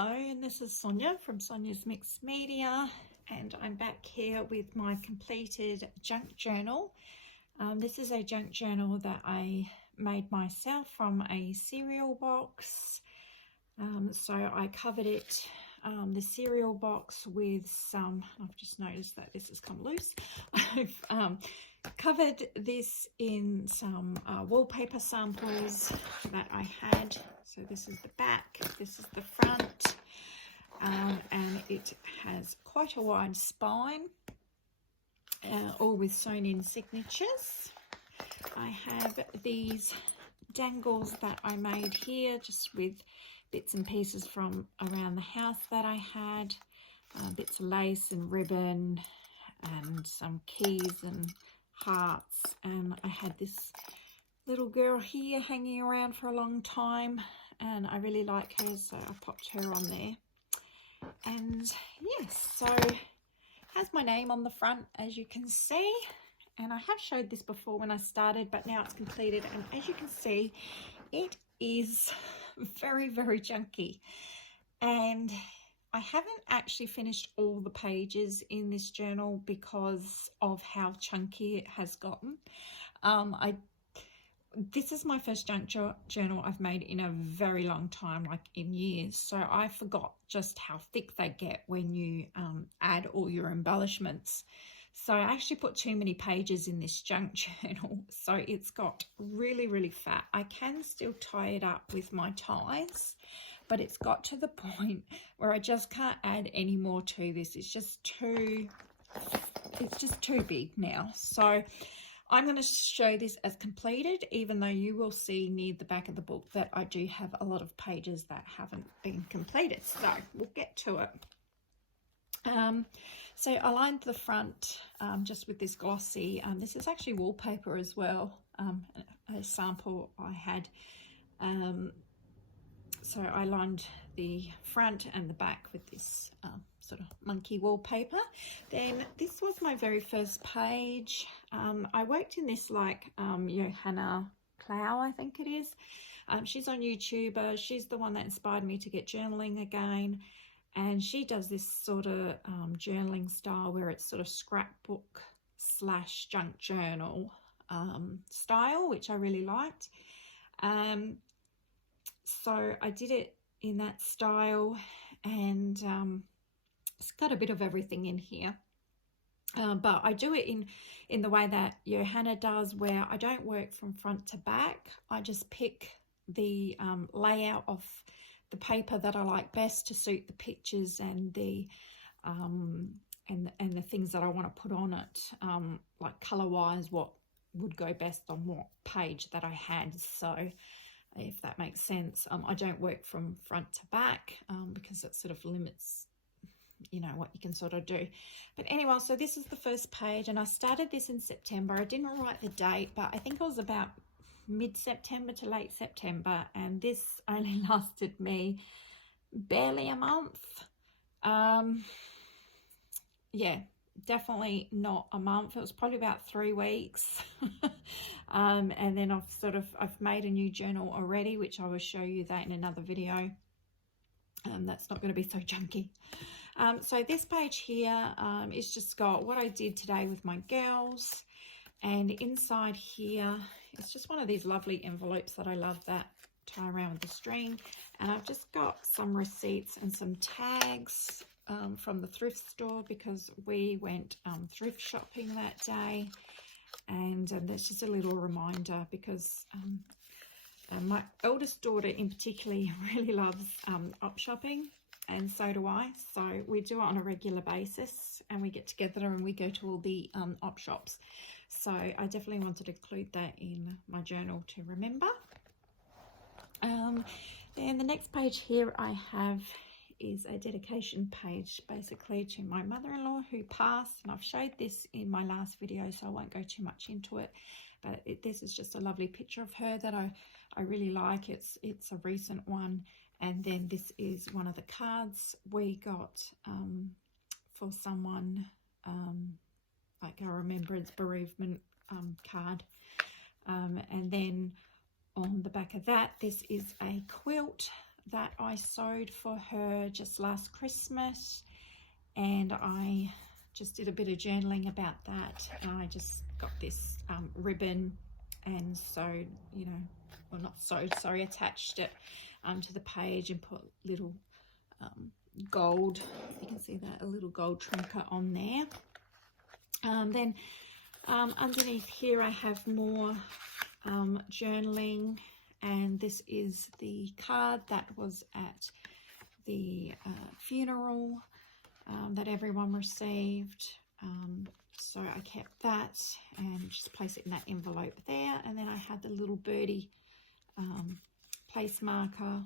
Hello, and this is Sonia from Sonia's Mixed Media, and I'm back here with my completed junk journal. This is a junk journal that I made myself from a cereal box. So I covered it, the cereal box, with some, I've just noticed that this has come loose. I've covered this in some wallpaper samples that I had. So this is the back, this is the front, and it has quite a wide spine, all with sewn in signatures. I have these dangles that I made here, just with bits and pieces from around the house that I had, bits of lace and ribbon and some keys and hearts. And I had this little girl here hanging around for a long time, and I really like her, so I popped her on there. And yes, so it has my name on the front, as you can see, and I have showed this before when I started, but now it's completed, and as you can see, it is very, very chunky, and I haven't actually finished all the pages in this journal because of how chunky it has gotten. This is my first junk journal I've made in a very long time, like in years, so I forgot just how thick they get when you add all your embellishments. So I actually put too many pages in this junk journal, so it's got really, really fat. I can still tie it up with my ties, but it's got to the point where I just can't add any more to this. It's just too big now. So I'm going to show this as completed, even though you will see near the back of the book that I do have a lot of pages that haven't been completed. So we'll get to it. So I lined the front just with this glossy, this is actually wallpaper as well, a sample I had. So I lined the front and the back with this sort of monkey wallpaper. Then this was my very first page. I worked in this like Johanna Clow, I think it is. She's on YouTube. She's the one that inspired me to get journaling again. And she does this sort of journaling style where it's sort of scrapbook / junk journal style, which I really liked. So I did it in that style, and it's got a bit of everything in here. But I do it in the way that Johanna does, where I don't work from front to back. I just pick the layout of the paper that I like best to suit the pictures and the and the things that I want to put on it, like color wise, what would go best on what page that I had. So if that makes sense, I don't work from front to back because it sort of limits, you know, what you can sort of do. But anyway, so this is the first page, and I started this in September. I didn't write the date, but I think it was about mid-September to late September, and this only lasted me barely a month. Yeah, definitely not a month. It was probably about 3 weeks. And then I've made a new journal already, which I will show you that in another video. That's not going to be so chunky. So this page here is just got what I did today with my girls, and inside here it's just one of these lovely envelopes that I love that tie around with the string, and I've just got some receipts and some tags from the thrift store, because we went thrift shopping that day. And that's just a little reminder, because my eldest daughter in particular really loves op shopping, and so do I. So we do it on a regular basis, and we get together and we go to all the op shops. So I definitely wanted to include that in my journal to remember. Then the next page here I have is a dedication page, basically to my mother-in-law who passed, and I've showed this in my last video, so I won't go too much into it. But this is just a lovely picture of her that I really like. It's a recent one. And then this is one of the cards we got for someone, like a remembrance bereavement card. And then on the back of that, this is a quilt that I sewed for her just last Christmas, and I just did a bit of journaling about that. And I just got this ribbon and sewed, you know, well, not sewed, sorry, attached it to the page and put little gold, you can see that, a little gold trinket on there. Then underneath here I have more journaling, and this is the card that was at the funeral that everyone received. So I kept that and just place it in that envelope there. And then I had the little birdie place marker,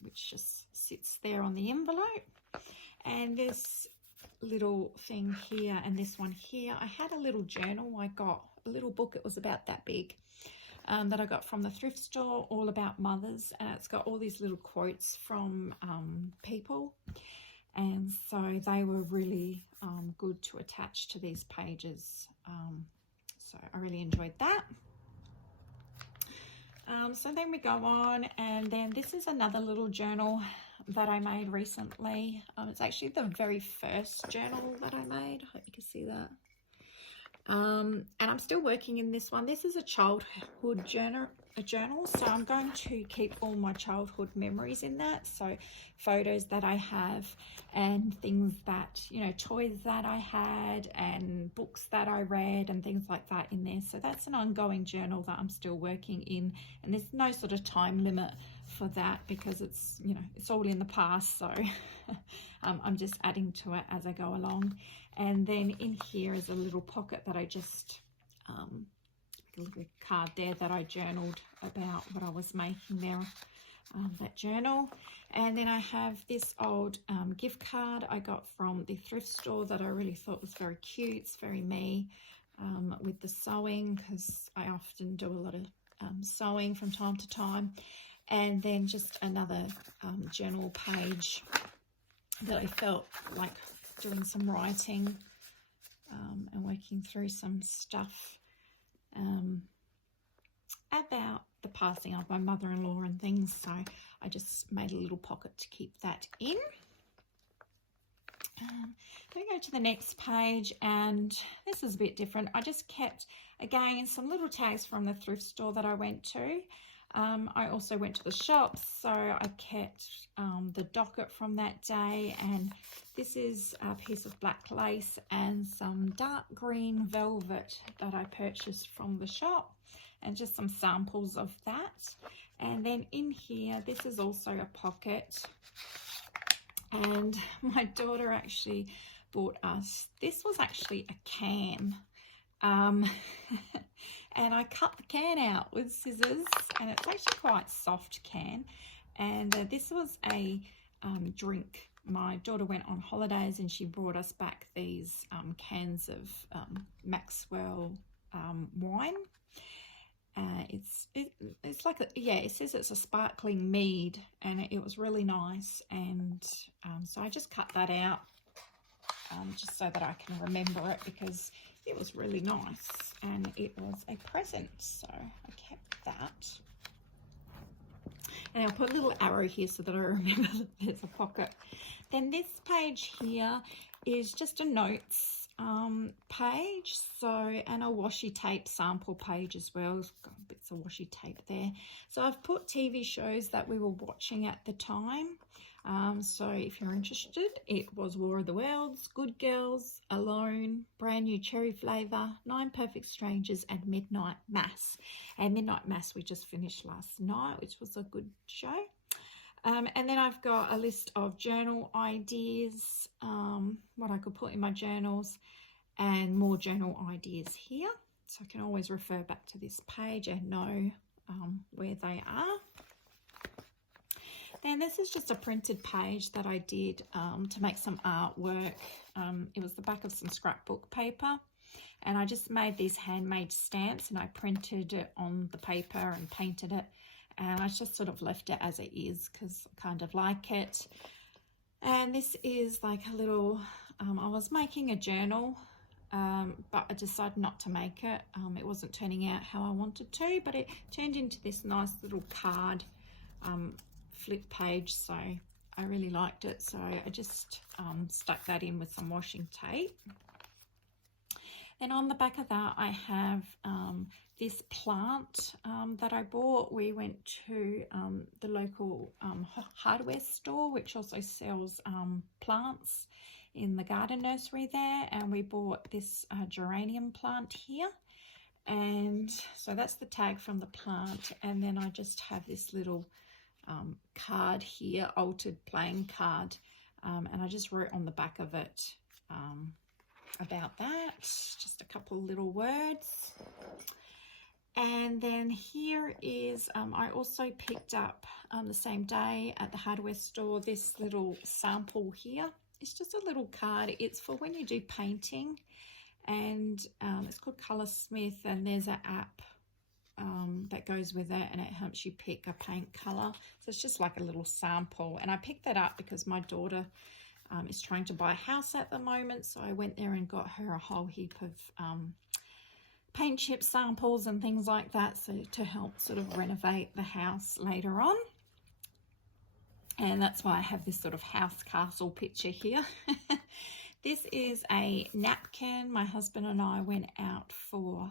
which just sits there on the envelope. And this little thing here and this one here, I had a little journal. I got a little book, it was about that big, that I got from the thrift store, all about mothers, and it's got all these little quotes from people, and so they were really good to attach to these pages. So I really enjoyed that. So then we go on, and then this is another little journal that I made recently. It's actually the very first journal that I made. I hope you can see that. And I'm still working in this one. This is a childhood journal, so I'm going to keep all my childhood memories in that. So photos that I have and things that, you know, toys that I had and books that I read and things like that in there. So that's an ongoing journal that I'm still working in, and there's no sort of time limit for that because it's, you know, it's all in the past. So I'm just adding to it as I go along. And then in here is a little pocket that I just, a little card there that I journaled about what I was making there, that journal. And then I have this old gift card I got from the thrift store that I really thought was very cute. It's very me, with the sewing, because I often do a lot of sewing from time to time. And then just another journal page that I felt like doing some writing and working through some stuff about the passing of my mother-in-law and things. So I just made a little pocket to keep that in. Then we go to the next page, and this is a bit different. I just kept, again, some little tags from the thrift store that I went to. I also went to the shops, so I kept the docket from that day, and this is a piece of black lace and some dark green velvet that I purchased from the shop, and just some samples of that. And then in here, this is also a pocket, and my daughter actually bought us, this was actually a can. And I cut the can out with scissors, and it's actually quite soft can. And this was a drink. My daughter went on holidays and she brought us back these cans of Maxwell wine. It's like it says it's a sparkling mead, and it was really nice. And so I just cut that out just so that I can remember it, because it was really nice and it was a present, so I kept that. And I'll put a little arrow here so that I remember that there's a pocket. Then this page here is just a notes page, so, and a washi tape sample page as well. It's got bits of washi tape there. So I've put TV shows that we were watching at the time. So if you're interested, it was War of the Worlds, Good Girls, Alone, Brand New Cherry Flavour, 9 Perfect Strangers, and Midnight Mass. And Midnight Mass we just finished last night, which was a good show. And then I've got a list of journal ideas, what I could put in my journals, and more journal ideas here. So I can always refer back to this page and know where they are. Then this is just a printed page that I did to make some artwork. It was the back of some scrapbook paper, and I just made these handmade stamps, and I printed it on the paper and painted it, and I just sort of left it as it is because I kind of like it. And this is like a little, I was making a journal, but I decided not to make it. It wasn't turning out how I wanted to, but it turned into this nice little card flip page, so I really liked it. So I just stuck that in with some washing tape. Then on the back of that, I have this plant that I bought. We went to the local hardware store, which also sells plants in the garden nursery there, and we bought this geranium plant here. And so that's the tag from the plant, and then I just have this little card here, altered playing card, and I just wrote on the back of it about that, just a couple little words. And then here is I also picked up the same day at the hardware store this little sample here. It's just a little card. It's for when you do painting, and it's called Colorsmith, and there's an app that goes with it, and it helps you pick a paint color. So it's just like a little sample, and I picked that up because my daughter is trying to buy a house at the moment, so I went there and got her a whole heap of paint chip samples and things like that, so to help sort of renovate the house later on. And that's why I have this sort of house castle picture here. This is a napkin. My husband and I went out for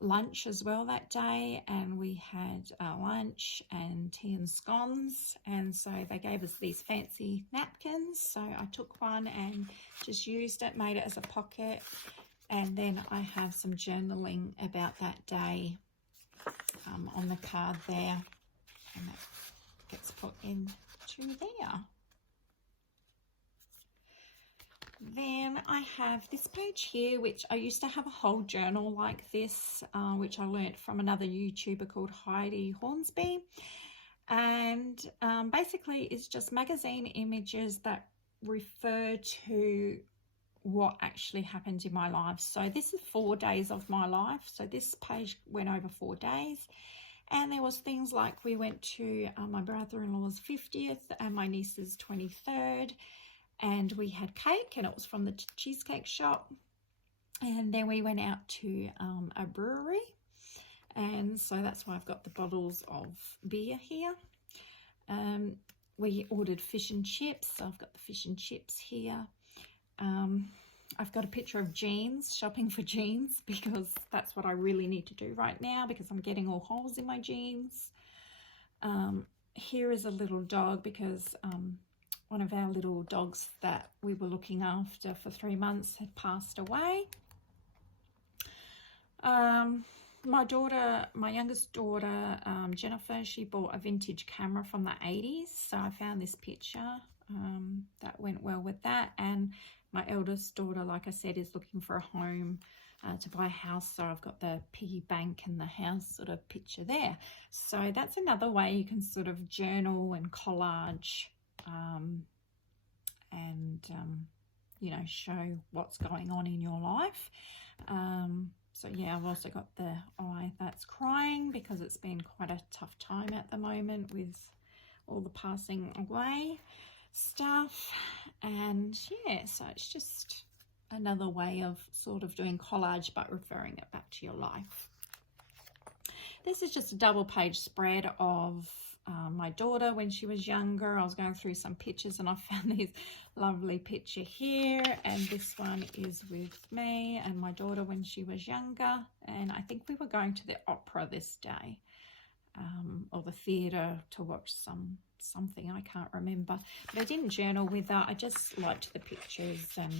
lunch as well that day, and we had lunch and tea and scones, and so they gave us these fancy napkins. So I took one and just used it, made it as a pocket, and then I have some journaling about that day on the card there, and that gets put into there. Then I have this page here, which I used to have a whole journal like this, which I learnt from another YouTuber called Heidi Hornsby. And basically it's just magazine images that refer to what actually happened in my life. So this is 4 days of my life. So this page went over 4 days. And there was things like we went to my brother-in-law's 50th and my niece's 23rd. And we had cake, and it was from the cheesecake shop. And then we went out to a brewery, and so that's why I've got the bottles of beer here. We ordered fish and chips, so I've got the fish and chips here. I've got a picture of jeans, shopping for jeans, because that's what I really need to do right now, because I'm getting all holes in my jeans. Here is a little dog, because one of our little dogs that we were looking after for 3 months had passed away. My youngest daughter, Jennifer, she bought a vintage camera from the 80s. So I found this picture that went well with that. And my eldest daughter, like I said, is looking for a home to buy a house. So I've got the piggy bank and the house sort of picture there. So that's another way you can sort of journal and collage you know, show what's going on in your life. So yeah, I've also got the eye that's crying, because it's been quite a tough time at the moment with all the passing away stuff. And yeah, so it's just another way of sort of doing collage but referring it back to your life. This is just a double page spread of my daughter when she was younger. I was going through some pictures and I found this lovely picture here, and this one is with me and my daughter when she was younger, and I think we were going to the opera this day, or the theatre to watch something, I can't remember, but I didn't journal with her. I just liked the pictures, and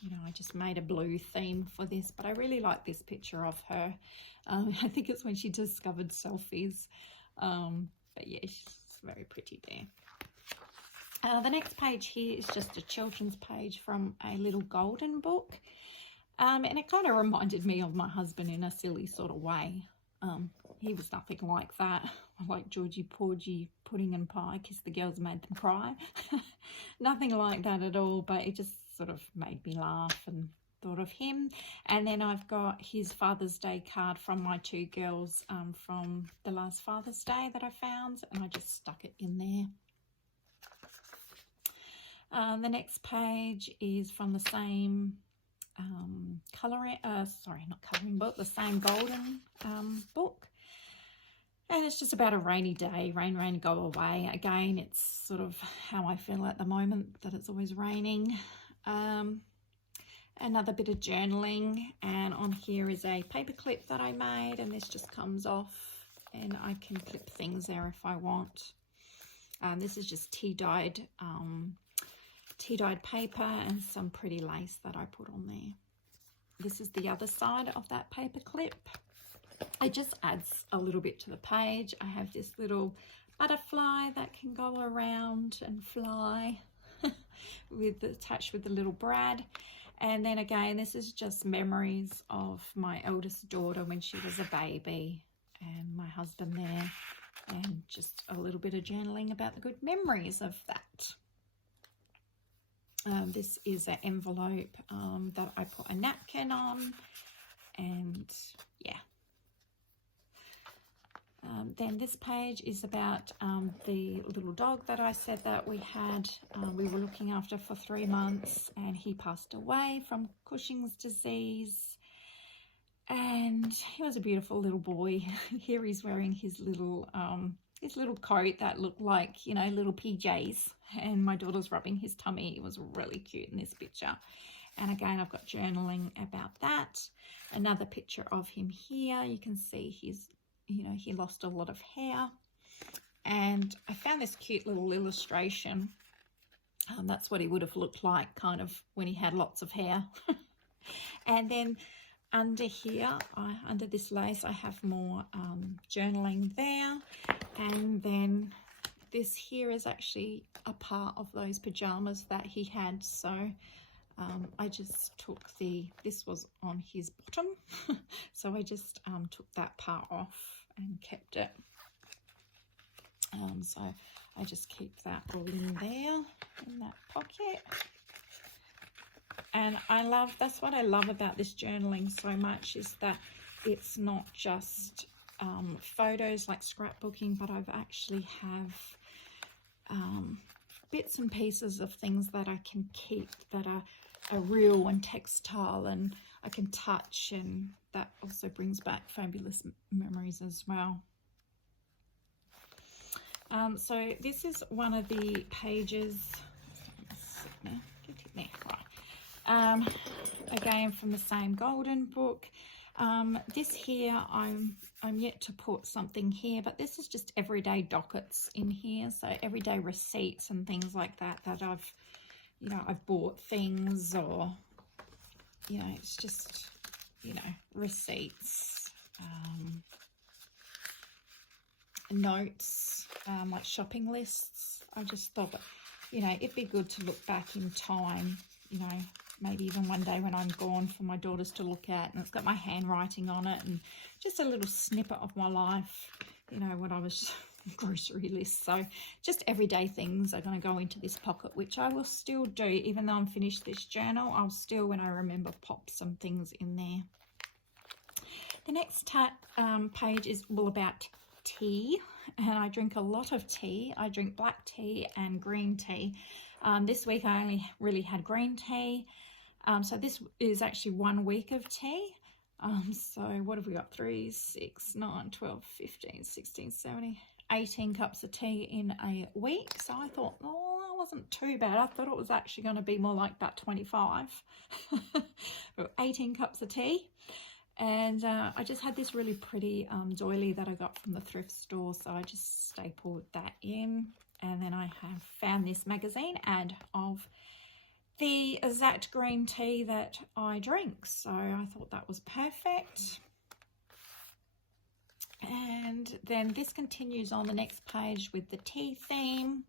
you know, I just made a blue theme for this, but I really like this picture of her. I think it's when she discovered selfies. But yeah, she's very pretty there. The next page here is just a children's page from a little golden book. And it kind of reminded me of my husband in a silly sort of way. He was nothing like that. Like Georgie Porgy, pudding and pie, kiss the girls, made them cry. Nothing like that at all, but it just sort of made me laugh and thought of him. And then I've got his Father's Day card from my 2 girls from the last Father's Day that I found, and I just stuck it in there. The next page is from the same the same golden book. And it's just about a rainy day, rain, go away. Again, it's sort of how I feel at the moment, that it's always raining. Another bit of journaling, and on here is a paper clip that I made, and this just comes off and I can clip things there if I want. This is just tea-dyed paper and some pretty lace that I put on there. This is the other side of that paper clip. It just adds a little bit to the page. I have this little butterfly that can go around and fly attached with the little brad. And then again, this is just memories of my eldest daughter when she was a baby and my husband there, and just a little bit of journaling about the good memories of that. This is an envelope that I put a napkin on, and yeah. Then this page is about the little dog that I said that we had. We were looking after for 3 months, and he passed away from Cushing's disease. And he was a beautiful little boy. Here he's wearing his little coat that looked like, you know, little PJs. And my daughter's rubbing his tummy. It was really cute in this picture. And again, I've got journaling about that. Another picture of him here. You can see he's, you know, he lost a lot of hair. And I found this cute little illustration. That's what he would have looked like kind of when he had lots of hair. And then under here, under this lace, I have more journaling there. And then this here is actually a part of those pajamas that he had. So I just took this was on his bottom. So I just took that part off and kept it. So I just keep that all in there, in that pocket. And that's what I love about this journaling so much, is that it's not just photos like scrapbooking, but I've actually have bits and pieces of things that I can keep that are real and textile and I can touch, and that also brings back fabulous memories as well. So this is one of the pages. Again from the same golden book. This here, I'm yet to put something here, but this is just everyday dockets in here. So everyday receipts and things like that I've, you know, I've bought things, or, you know, it's just, you know, receipts, notes, like shopping lists. I just thought, you know, it'd be good to look back in time, you know, maybe even one day when I'm gone, for my daughters to look at, and it's got my handwriting on it and just a little snippet of my life, you know, when I was grocery list. So just everyday things are going to go into this pocket, which I will still do even though I'm finished this journal. I'll still, when I remember, pop some things in there. The next page is all about tea, and I drink a lot of tea. I drink black tea and green tea. This week I only really had green tea. So this is actually 1 week of tea. So what have we got? 3, 6, 9, 12, 15, 16, 17, 18 cups of tea in a week. So I thought, oh, that wasn't too bad. I thought it was actually going to be more like about 25. 18 cups of tea. And I just had this really pretty doily that I got from the thrift store. So I just stapled that in. And then I have found this magazine ad of the exact green tea that I drink. So I thought that was perfect. And then this continues on the next page with the tea theme.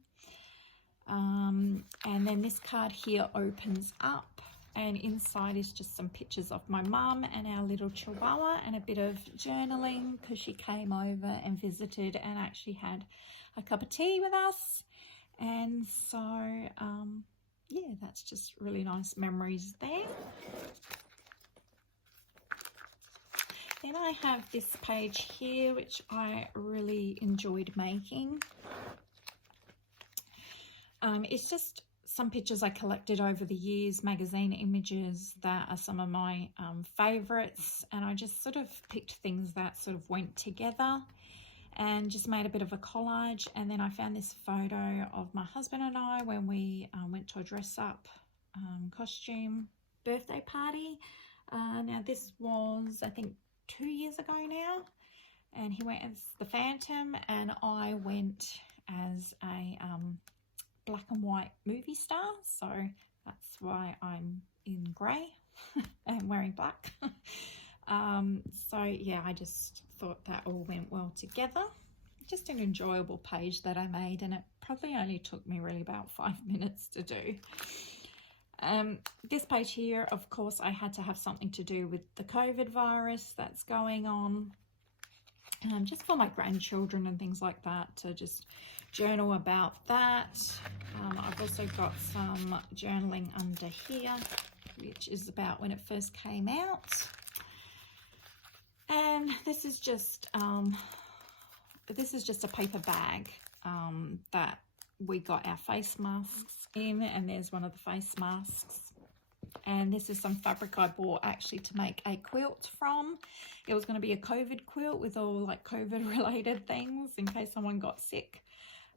And then this card here opens up, and inside is just some pictures of my mum and our little chihuahua, and a bit of journaling because she came over and visited and actually had a cup of tea with us. And so yeah, that's just really nice memories there. Then I have this page here which I really enjoyed making. It's just some pictures I collected over the years, magazine images that are some of my favorites, and I just sort of picked things that sort of went together. and just made a bit of a collage. And then I found this photo of my husband and I when we went to a dress-up costume birthday party. Now this was, I think, 2 years ago now, and he went as the Phantom and I went as a black and white movie star, so that's why I'm in grey and wearing black. So yeah, I just thought that all went well together. Just an enjoyable page that I made, and it probably only took me really about 5 minutes to do. This page here, of course, I had to have something to do with the COVID virus that's going on, just for my grandchildren and things like that, to just journal about that. I've also got some journaling under here, which is about when it first came out. And this is just a paper bag that we got our face masks in, and there's one of the face masks. And this is some fabric I bought actually to make a quilt from. It was going to be a COVID quilt with all like COVID related things in case someone got sick,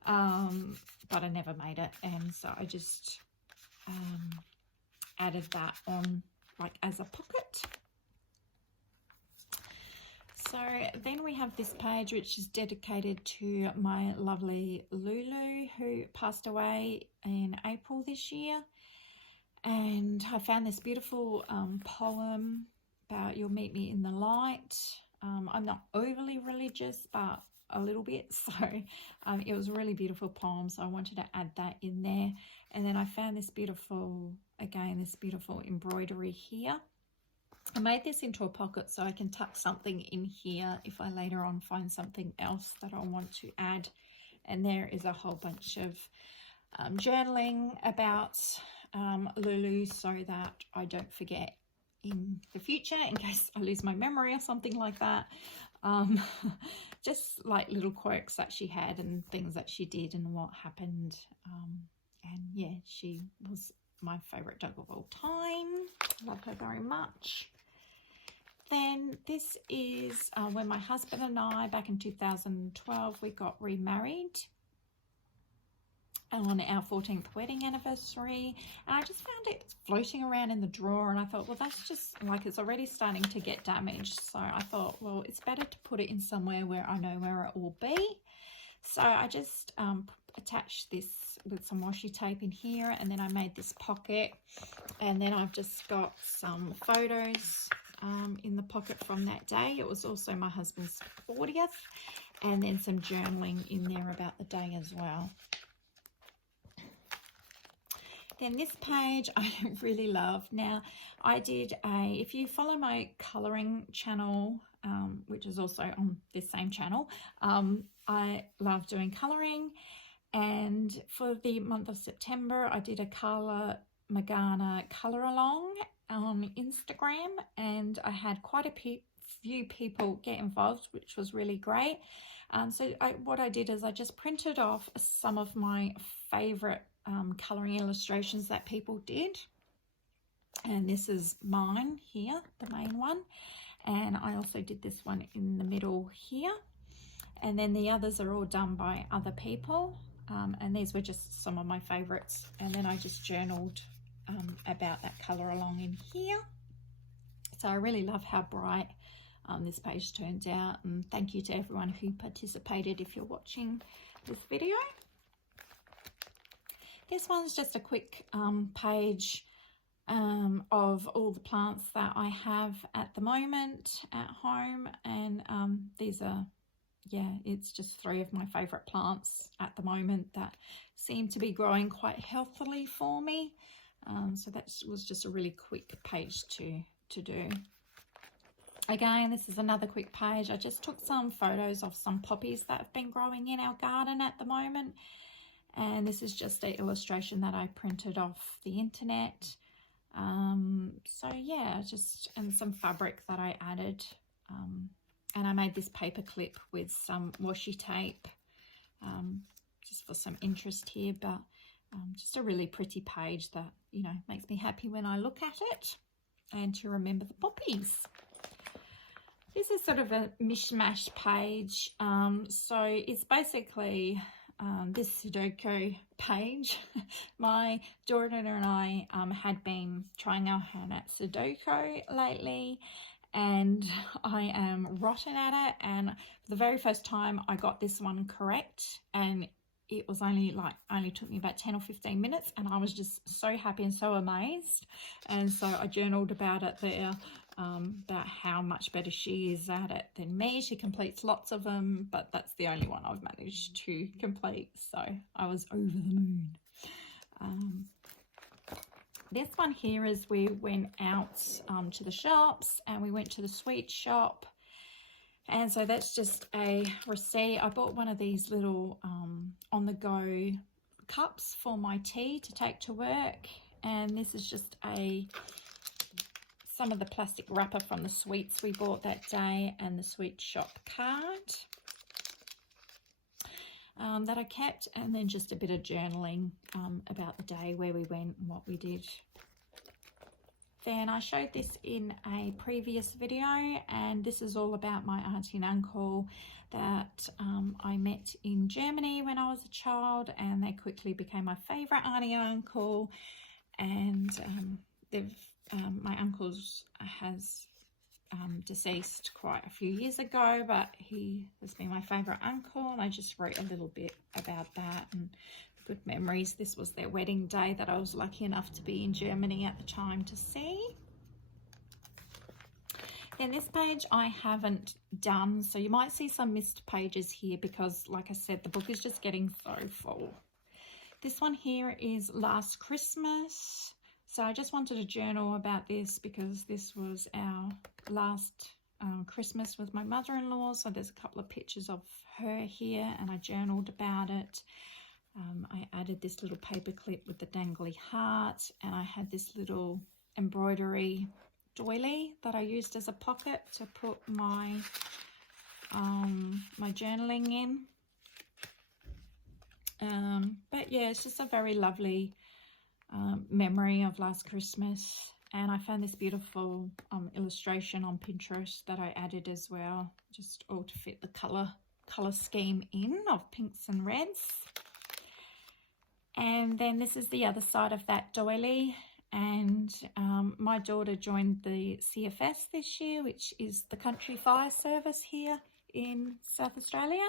but I never made it, and so I just added that on like as a pocket. So then we have this page which is dedicated to my lovely Lulu, who passed away in April this year. And I found this beautiful poem about "You'll meet me in the light." I'm not overly religious, but a little bit, so it was a really beautiful poem, so I wanted to add that in there. And then I found this beautiful, again, this beautiful embroidery here. I made this into a pocket so I can tuck something in here if I later on find something else that I want to add. And there is a whole bunch of journaling about Lulu, so that I don't forget in the future in case I lose my memory or something like that. Just like little quirks that she had and things that she did and what happened. And yeah, she was my favourite dog of all time. Love her very much. Then this is when my husband and I, back in 2012, we got remarried on our 14th wedding anniversary. And I just found it floating around in the drawer, and I thought, well, that's just like, it's already starting to get damaged. So I thought, well, it's better to put it in somewhere where I know where it will be. So I just attached this with some washi tape in here, and then I made this pocket, and then I've just got some photos in the pocket from that day. It was also my husband's 40th, and then some journaling in there about the day as well. Then this page I really love. Now, I did if you follow my colouring channel, which is also on this same channel, I love doing colouring. And for the month of September, I did a Carla Magana colour along on Instagram, and I had quite a few people get involved, which was really great. So what I did is I just printed off some of my favourite colouring illustrations that people did, and this is mine here, the main one, and I also did this one in the middle here, and then the others are all done by other people, and these were just some of my favourites. And then I just journaled about that colour along in here. So I really love how bright this page turns out, and thank you to everyone who participated if you're watching this video. This one's just a quick page of all the plants that I have at the moment at home, and these are, yeah, it's just 3 of my favourite plants at the moment that seem to be growing quite healthily for me. So that was just a really quick page to do. Again, this is another quick page. I just took some photos of some poppies that have been growing in our garden at the moment. And this is just an illustration that I printed off the internet. So yeah, and some fabric that I added. And I made this paper clip with some washi tape, just for some interest here, but just a really pretty page that, you know, makes me happy when I look at it, and to remember the poppies. This is sort of a mishmash page. So it's basically this Sudoku page. My daughter and I had been trying our hand at Sudoku lately, and I am rotten at it. And for the very first time I got this one correct, and it was only took me about 10 or 15 minutes, and I was just so happy and so amazed. And so I journaled about it there, about how much better she is at it than me. She completes lots of them, but that's the only one I've managed to complete, so I was over the moon. This one here is we went out to the shops, and we went to the sweet shop. And so that's just a receipt. I bought one of these little on-the-go cups for my tea to take to work. And this is just some of the plastic wrapper from the sweets we bought that day, and the sweet shop card that I kept. And then just a bit of journaling about the day, where we went and what we did. Then I showed this in a previous video, and this is all about my auntie and uncle that I met in Germany when I was a child, and they quickly became my favourite auntie and uncle. And my uncle has deceased quite a few years ago, but he has been my favourite uncle, and I just wrote a little bit about that and good memories. This was their wedding day that I was lucky enough to be in Germany at the time to see. Then this page I haven't done, so you might see some missed pages here because, like I said, the book is just getting so full. This one here is Last Christmas. So I just wanted to journal about this because this was our last Christmas with my mother-in-law. So there's a couple of pictures of her here, and I journaled about it. I added this little paper clip with the dangly heart, and I had this little embroidery doily that I used as a pocket to put my my journaling in. But yeah, it's just a very lovely memory of last Christmas. And I found this beautiful illustration on Pinterest that I added as well, just all to fit the color scheme in of pinks and reds. And then this is the other side of that doily, and my daughter joined the CFS this year, which is the Country Fire Service here in South Australia.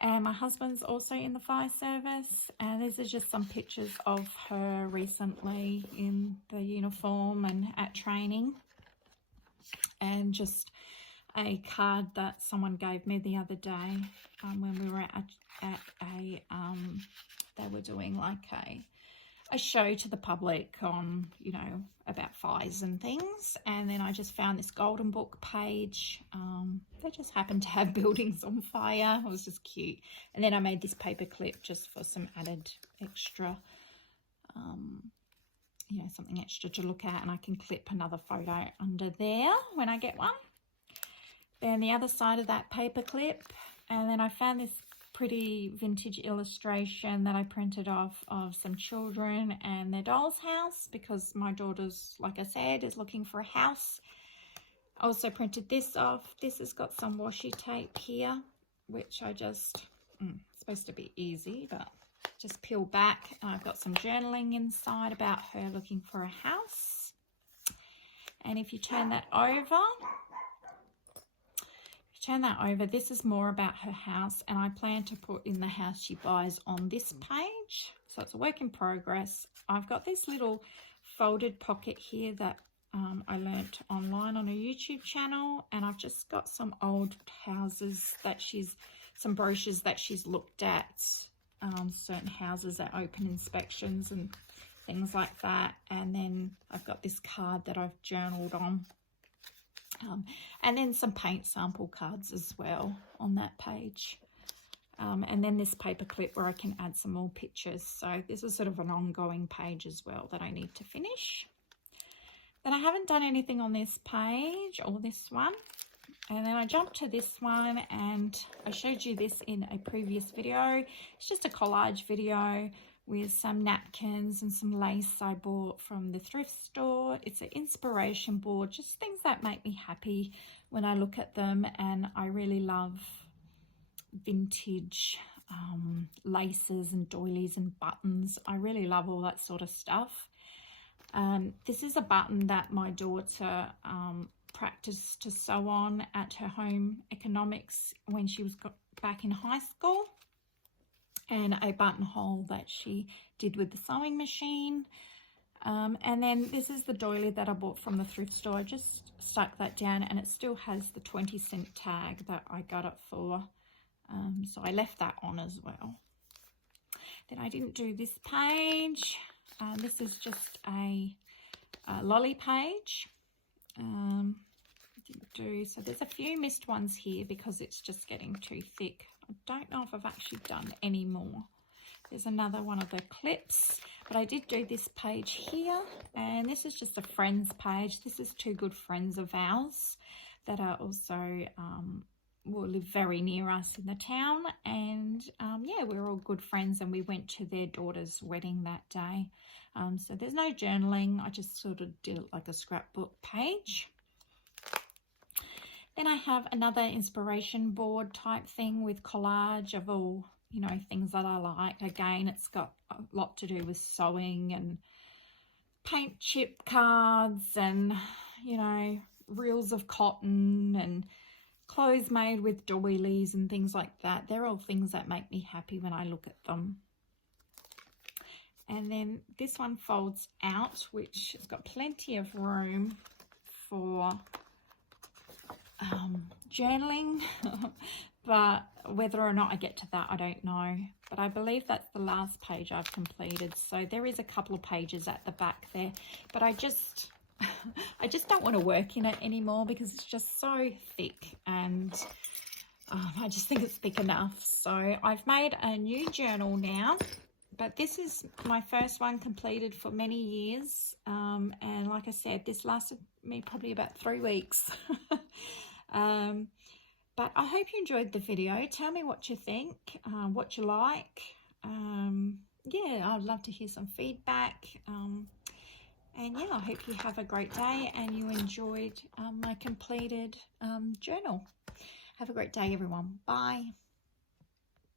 And my husband's also in the fire service, and these are just some pictures of her recently in the uniform and at training, and just a card that someone gave me the other day when we were at a they were doing like a show to the public on, you know, about fires and things. And then I just found this golden book page. They just happened to have buildings on fire. It was just cute. And then I made this paper clip just for some added extra, you know, something extra to look at. And I can clip another photo under there when I get one. Then the other side of that paper clip. And then I found this pretty vintage illustration that I printed off of some children and their doll's house, because my daughter's, like I said, is looking for a house. I also printed this off. This has got some washi tape here, which I just, it's supposed to be easy, but just peel back. And I've got some journaling inside about her looking for a house. And if you turn that over, this is more about her house, and I plan to put in the house she buys on this page. So it's a work in progress. I've got this little folded pocket here that I learnt online on a YouTube channel, and I've just got some old houses that some brochures that she's looked at, certain houses at open inspections and things like that. And then I've got this card that I've journaled on. And then some paint sample cards as well on that page. And then this paper clip where I can add some more pictures. So this is sort of an ongoing page as well that I need to finish. Then I haven't done anything on this page or this one. And then I jumped to this one, and I showed you this in a previous video. It's just a collage video with some napkins and some lace I bought from the thrift store. It's an inspiration board, just things that make me happy when I look at them. And I really love vintage laces and doilies and buttons. I really love all that sort of stuff. This is a button that my daughter practiced to sew on at her home economics when she was back in high school, and a buttonhole that she did with the sewing machine. And then this is the doily that I bought from the thrift store. I just stuck that down, and it still has the 20-cent tag that I got it for. So I left that on as well. Then I didn't do this page. This is just a lolly page. Didn't do, so there's a few missed ones here because it's just getting too thick. I don't know if I've actually done any more. There's another one of the clips, but I did do this page here, and this is just a friends page. This is two good friends of ours that are also will live very near us in the town, and yeah, we're all good friends, and we went to their daughter's wedding that day. So there's no journaling. I just sort of did it like a scrapbook page. Then I have another inspiration board type thing with collage of all, you know, things that I like. Again, it's got a lot to do with sewing and paint chip cards and, you know, reels of cotton and clothes made with doilies and things like that. They're all things that make me happy when I look at them. And then this one folds out, which has got plenty of room for journaling. But whether or not I get to that, I don't know. But I believe that's the last page I've completed. So there is a couple of pages at the back there. But I just don't want to work in it anymore because it's just so thick, and I just think it's thick enough. So I've made a new journal now, but this is my first one completed for many years. And like I said, this lasted me probably about 3 weeks. But I hope you enjoyed the video. Tell me what you think, what you like. Yeah, I'd love to hear some feedback. And yeah, I hope you have a great day and you enjoyed my completed journal. Have a great day, everyone. Bye.